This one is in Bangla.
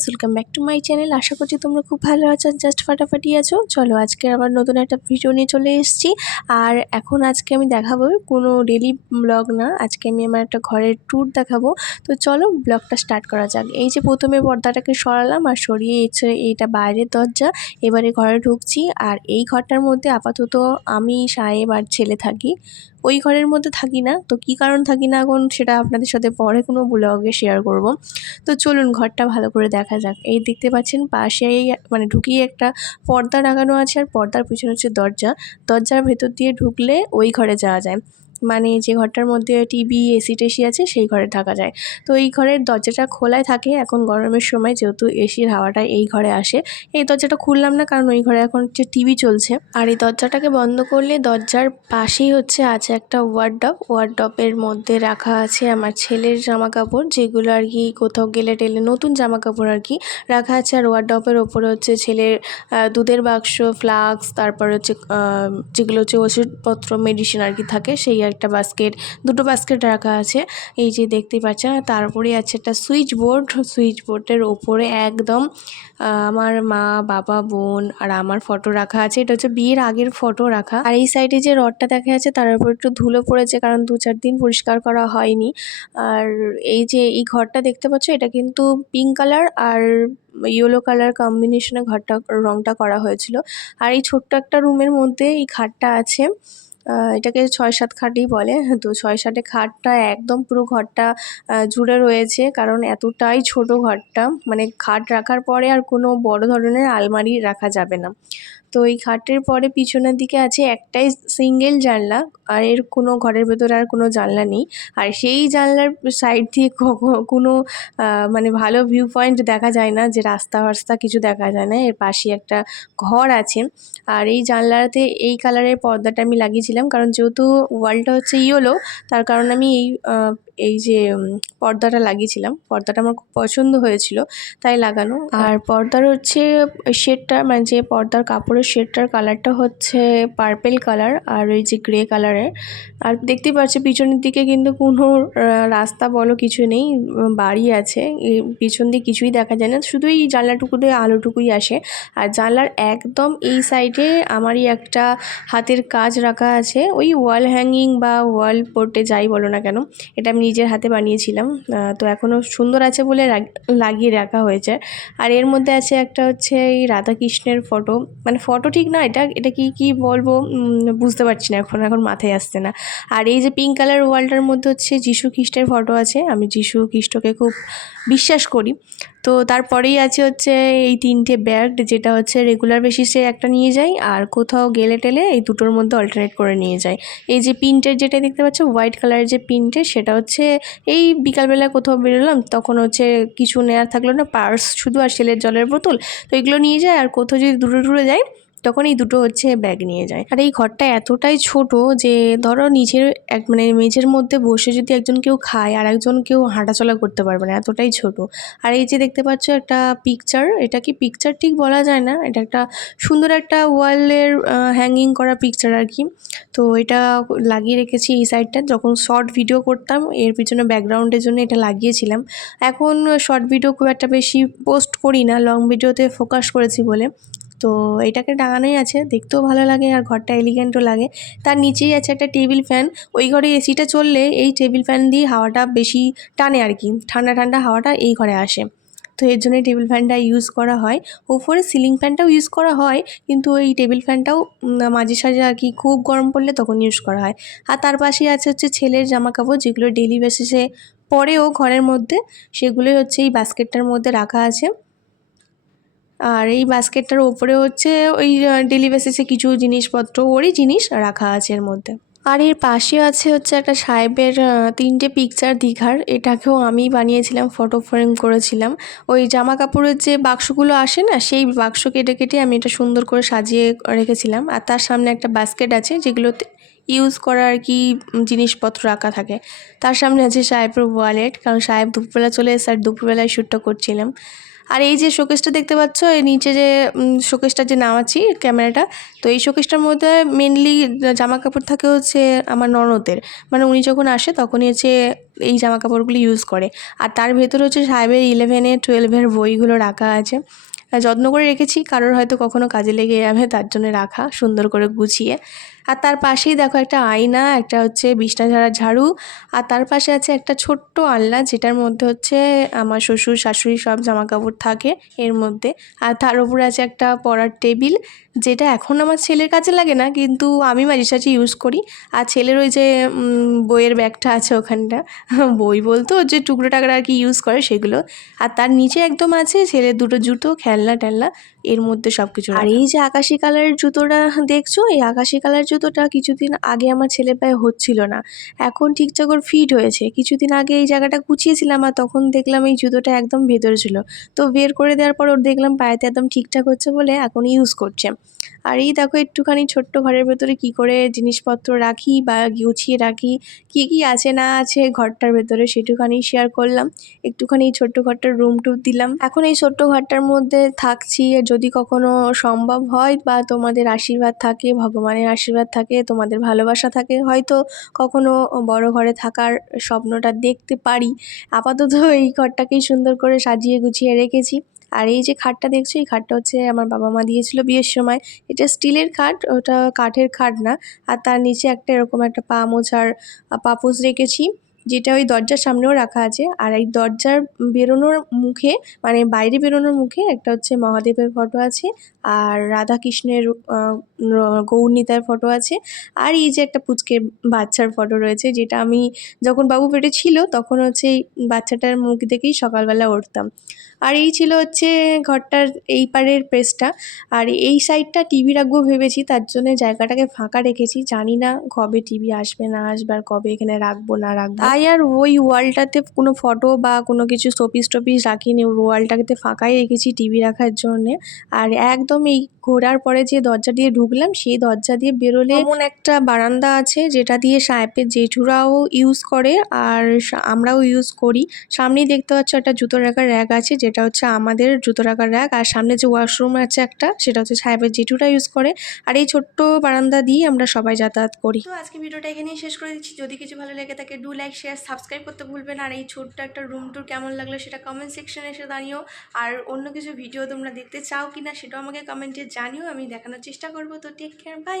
Guys welcome back to my channel আশা করছি তোমরা খুব ভালো আছো জাস্ট ফাটাফাটি আছো। চলো, আজকে আবার নতুন একটা ভিডিও নিয়ে চলে এসেছি। আর এখন আজকে আমি দেখাবো কোনো ডেলি ব্লগ না। আজকে আমি আমার একটা ঘরের ট্যুর দেখাবো। তো চলো ব্লগটা স্টার্ট করা যাক। এই যে প্রথমে পর্দাটাকে সরালাম আর সরিয়ে এইটা বাইরের দরজা। এবারে ঘরে ঢুকছি। আর এই ঘরটার মধ্যে আপাতত আমি সাহেব আর ছেলে থাকি। ওই ঘরের মধ্যে থাকি না। তো কি কারণ থাকি না এখন সেটা আপনাদের সাথে পরে কোনো ব্লগে শেয়ার করব। তো চলুন ঘরটা ভালো করে দেখা যাক। এই দেখতে পাচ্ছেন পাশেই মানে ঢুকিয়ে একটা পর্দা লাগানো আছে আর পর্দার পিছনে হচ্ছে দরজা। দরজার ভেতর দিয়ে ঢুকলে ওই ঘরে যাওয়া যায়। মানে যে ঘরটার মধ্যে টিভি, এসি, টেসি আছে, সেই ঘরে থাকা যায়। তো এই ঘরের দরজাটা খোলাই থাকে। এখন গরমের সময় যেহেতু এসির হাওয়াটা এই ঘরে আসে, এই দরজাটা খুললাম না কারণ ওই ঘরে এখন হচ্ছে টিভি চলছে। আর এই দরজাটাকে বন্ধ করলে দরজার পাশেই হচ্ছে আছে একটা ওয়ার্ডব ওয়ার্ডবের মধ্যে রাখা আছে আমার ছেলের জামা কাপড় যেগুলো আর কি কোথাও গেলে টেলে নতুন জামা কাপড় আর কি রাখা আছে। আর ওয়ার্ডবের ওপরে হচ্ছে ছেলের দুধের বাক্স, ফ্লাক্স, তারপর হচ্ছে যেগুলো হচ্ছে ওষুধপত্র, মেডিসিন আর কি থাকে, সেই একটা বাস্কেট দুটো বাস্কেট রাখা আছে। এই যে দেখতে পাচ্ছেন তারপরে আছে একটা সুইচ বোর্ড সুইচ বোর্ডের ওপরে একদম আমার মা, বাবা, বোন আর আমার ফটো রাখা আছে। এটা হচ্ছে বিয়ের আগের ফটো রাখা। আর এই সাইডে যে রডটা দেখা যাচ্ছে, তার উপর একটু ধুলো পড়েছে কারণ দু চার দিন পরিষ্কার করা হয়নি। আর এই যে এই ঘরটা দেখতে পাচ্ছ, এটা কিন্তু পিঙ্ক কালার আর ইয়েলো কালার কম্বিনেশনে ঘরটা, রংটা করা হয়েছিল। আর এই ছোট্ট একটা রুমের মধ্যে এই খাটটা আছে। এটাকে ছয় সাত খাটই বলে। তো ছয় সাতে খাটটা একদম পুরো ঘরটা জুড়ে রয়েছে কারণ এতটাই ছোট ঘরটা। মানে খাট রাখার পরে আর কোনো বড় ধরনের আলমারি রাখা যাবে না। তো এই খাটের পরে পিছনের দিকে আছে একটাই সিঙ্গেল জানলা, আর এর কোনো ঘরের ভেতরে আর কোনো জানলা নেই। আর সেই জানলার সাইড দিয়ে কোনো মানে ভালো ভিউ পয়েন্ট দেখা যায় না, যে রাস্তা ফাস্তা কিছু দেখা যায় না। এর পাশে একটা ঘর আছে। আর এই জানলাতে এই কালারের পর্দাটা আমি লাগিয়েছিলাম কারণ যেহেতু ওয়ালটা হচ্ছে ইয়েলো, তার কারণ আমি এই এই যে পর্দাটা লাগিয়েছিলাম। পর্দাটা আমার খুব পছন্দ হয়েছিল, তাই লাগানো। আর পর্দার হচ্ছে, শেডটা মানে যে পর্দার কাপড়ের শেডটার কালারটা হচ্ছে পার্পেল কালার আর ওই যে গ্রে কালারের। আর দেখতেই পাচ্ছি, পিছনের দিকে কিন্তু কোনো রাস্তা বলো কিছু নেই বাড়ি আছে। পিছন দিয়ে কিছুই দেখা যায় না, শুধু এই জানলাটুকু দিয়ে আলোটুকুই আসে। আর জানলার একদম এই সাইডে আমারই একটা হাতের কাজ রাখা আছে, ওই ওয়াল হ্যাঙ্গিং বা ওয়াল পোর্টে যাই বলো না কেন, এটা আমি নিজের হাতে বানিয়েছিলাম। তো এখনও সুন্দর আছে বলে লাগিয়ে রাখা হয়েছে। আর এর মধ্যে আছে একটা হচ্ছে এই রাধাকৃষ্ণের ফটো মানে ফটো ঠিক না, এটা এটা কি কি বলব বুঝতে পারছি না এখন এখন মাথায় আসছে না। আর এই যে পিঙ্ক কালার ওয়ালটার মধ্যে হচ্ছে যিশু খ্রিস্টের ফটো আছে, আমি যিশু খ্রিস্টকে খুব বিশ্বাস করি। তো তারপরেই আছে হচ্ছে এই তিনটে ব্যাগ যেটা হচ্ছে রেগুলার বেসিসে একটা নিয়ে যাই আর কোথাও গেলে টেলে এই দুটোর মধ্যে অল্টারনেট করে নিয়ে যাই। এই যে প্রিন্টের যেটা দেখতে পাচ্ছ হোয়াইট কালারের যে প্রিন্টের সেটা হচ্ছে এই বিকালবেলা কোথাও বেরোলাম, তখন হচ্ছে কিছু নেওয়ার থাকল না পার্স শুধু আর সেলের জলের বোতল, তো এগুলো নিয়ে যায় আর কোথাও যদি দূরে দূরে যায় তখন এই দুটো হচ্ছে ব্যাগ নিয়ে যায়। আর এই ঘরটা এতটাই ছোট যে, ধরো নিজের এক মানে মেঝের মধ্যে বসে যদি একজন কেউ খায় আর একজন কেউ হাঁটাচলা করতে পারবে না, এতটাই ছোট। আর এই যে দেখতে পাচ্ছ একটা পিকচার এটা কি পিকচার ঠিক বলা যায় না? এটা একটা সুন্দর একটা ওয়ালের হ্যাঙ্গিং করা পিকচার আর কি। তো এটা লাগিয়ে রেখেছি এই সাইডটা যখন শর্ট ভিডিও করতাম, এর পিছনে ব্যাকগ্রাউন্ডের জন্য এটা লাগিয়েছিলাম। এখন শর্ট ভিডিও খুব একটা বেশি পোস্ট করি না লং ভিডিওতে ফোকাস করেছি বলে। তো এটাকে টাঙানোই আছে, দেখতেও ভালো লাগে আর ঘরটা এলিগেন্টও লাগে। তার নিচেই আছে একটা টেবিল ফ্যান ওই ঘরে এসিটা চললে এই টেবিল ফ্যান দিয়ে হাওয়াটা বেশি টানে আর কি, ঠান্ডা ঠান্ডা হাওয়াটা এই ঘরে আসে। তো এর জন্য টেবিল ফ্যানটা ইউজ করা হয়। ওপরে সিলিং ফ্যানটাও ইউজ করা হয়, কিন্তু এই টেবিল ফ্যানটাও মাঝে সাঝে আর কি খুব গরম পড়লে তখন ইউজ করা হয়। আর তার পাশেই আছে হচ্ছে ছেলের জামা কাপড় যেগুলো ডেলি বেসিসে পরেও ঘরের মধ্যে, সেগুলোই হচ্ছে এই বাস্কেটটার মধ্যে রাখা আছে। আর এই বাস্কেটটার ওপরে হচ্ছে ওই ডেলি বেসিসে কিছু জিনিসপত্র, ওরই জিনিস রাখা আছে এর মধ্যে। আর এর পাশে আছে হচ্ছে একটা সাহেবের তিনটে পিকচার দীঘার, এটাকেও আমি বানিয়েছিলাম ফটো ফ্রেম করেছিলাম। ওই জামা কাপড়ের যে বাক্সগুলো আসে না, সেই বাক্স কেটে কেটে আমি এটা সুন্দর করে সাজিয়ে রেখেছিলাম। আর তার সামনে একটা বাস্কেট আছে, যেগুলোতে ইউজ করা আর কি জিনিসপত্র রাখা থাকে। তার সামনে আছে সাহেবের ওয়ালেট কারণ সাহেব দুপুরবেলা চলে এসে আর দুপুরবেলায় শ্যুটটা করছিলাম। আর এই যে শোকেসটা দেখতে পাচ্ছ, এই নিচে যে শোকেসটা যে নাম নামাচ্ছি ক্যামেরাটা, তো এই শোকেসটার মধ্যে মেনলি জামা কাপড় থাকে হচ্ছে আমার ননদের। মানে উনি যখন আসে তখনই হচ্ছে এই জামা কাপড়গুলি ইউজ করে। আর তার ভেতরে হচ্ছে সাহেবের ইলেভেনে টুয়েলভের বইগুলো রাখা আছে। যত্ন করে রেখেছি, কারোর হয়তো কখনো কাজে লেগে যাবে, তার জন্য রাখা সুন্দর করে গুছিয়ে। আর তার পাশেই দেখো একটা আয়না একটা হচ্ছে বিছনা ঝাড়া ঝাড়ু আর তার পাশে আছে একটা ছোট্ট আলনা যেটার মধ্যে হচ্ছে আমার শ্বশুর শাশুড়ি সব জামা কাপড় থাকে এর মধ্যে। আর তার উপরে আছে একটা পড়ার টেবিল যেটা এখন আমার ছেলের কাছে লাগে না কিন্তু আমি মাঝে সাঝে ইউজ করি। আর ছেলের ওই যে বইয়ের ব্যাগটা আছে ওখানটা বই বলতো যে টুকরো টাকরা আর কি ইউজ করে সেগুলো। আর তার নিচে একদম আছে ছেলের দুটো জুতো খেলনা টেলনা এর মধ্যে সব কিছু আর এই যে আকাশি কালারের জুতোটা দেখছ? এই আকাশি কালার জুতোটা কিছুদিন আগে আমার ছেলে পায়ে হচ্ছিল না, এখন ঠিকঠাক ওর ফিট হয়েছে। কিছুদিন আগে এই জায়গাটা কুচিয়েছিলাম আর তখন দেখলাম এই জুতোটা একদম ভেতরে ছিল। তো বের করে দেওয়ার পর ওর দেখলাম পায়েতে একদম ঠিকঠাক হচ্ছে বলে এখন ইউজ করছে। আর এই দেখো একটুখানি ছোট্ট ঘরের ভেতরে কি করে জিনিসপত্র রাখি বা গুছিয়ে রাখি, কি কি আছে না আছে ঘরটার ভেতরে সেটুখানি শেয়ার করলাম। একটুখানি এই ছোট্ট ঘরটার রুম টুর দিলাম। এখন এই ছোট্ট ঘরটার মধ্যে থাকছি, যদি কখনো সম্ভব হয় বা তোমাদের আশীর্বাদ থাকে, ভগবানের আশীর্বাদ থাকে, তোমাদের ভালোবাসা থাকে, হয়তো কখনো বড় ঘরে থাকার স্বপ্নটা দেখতে পারি। আপাতত এই ঘরটাকেই সুন্দর করে সাজিয়ে গুছিয়ে রেখেছি। আর এই যে খাটটা দেখছ, এই খাটটা হচ্ছে আমার বাবা মা দিয়েছিল বিয়ের সময়। এটা স্টিলের খাট, ওটা কাঠের খাট না। আর তার নিচে একটা এরকম একটা পা মোছার পাপোশ রেখেছি, যেটা ওই দরজার সামনেও রাখা আছে। আর এই দরজার বেরোনোর মুখে মানে বাইরে বেরোনোর মুখে একটা হচ্ছে মহাদেবের ফটো আছে, আর রাধা কৃষ্ণের গৌরনীতার ফটো আছে। আর এই যে একটা পুচকে বাচ্চার ফটো রয়েছে, যেটা আমি যখন বাবু পেটে ছিল, তখন হচ্ছে এই বাচ্চাটার মুখ দেখেই সকালবেলা উঠতাম। আর এই ছিল হচ্ছে ঘরটার এই পারের প্রেসটা। আর এই সাইডটা টিভি রাখব ভেবেছি, তার জন্য জায়গাটাকে ফাঁকা রেখেছি। জানি না কবে টিভি আসবে, না আসবে, আর কবে এখানে রাখব, না রাখব। তাই আর ওই ওয়ালটাতে কোনো ফটো বা কোনো কিছু শোপিস টোপিস রাখিনি ওয়ালটাকে ফাঁকাই রেখেছি টিভি রাখার জন্যে। আর একদম এই ঘোরার পরে যে দরজা দিয়ে ঢুকলাম সেই দরজা দিয়ে বেরোলে এমন একটা বারান্দা আছে যেটা দিয়ে সাহেবের জেঠুরাও ইউজ করে আর আমরাও ইউজ করি। সামনেই দেখতে পাচ্ছ একটা জুতো রাখার র্যাক আছে যেটা হচ্ছে আমাদের জুতো রাখার র্যাক আর সামনে যে ওয়াশরুম আছে একটা সেটা হচ্ছে সাহেবের জেঠুরা ইউজ করে। আর এই ছোট্ট বারান্দা দিয়ে আমরা সবাই যাতায়াত করি। তো আজকে ভিডিওটা এখানেই শেষ করে দিচ্ছি। যদি কিছু ভালো লেগে থাকে ডু লাইক শেয়ার সাবস্ক্রাইব করতে ভুলবেন আর এই ছোট্ট একটা রুম টুর কেমন লাগল সেটা কমেন্ট সেকশনে এসে দাঁড়িয়েও আর অন্য কিছু ভিডিও তোমরা দেখতে চাও কিনা সেটাও আমাকে কমেন্টে জানিও আমি দেখানোর চেষ্টা করব। তো টেক কেয়ার বাই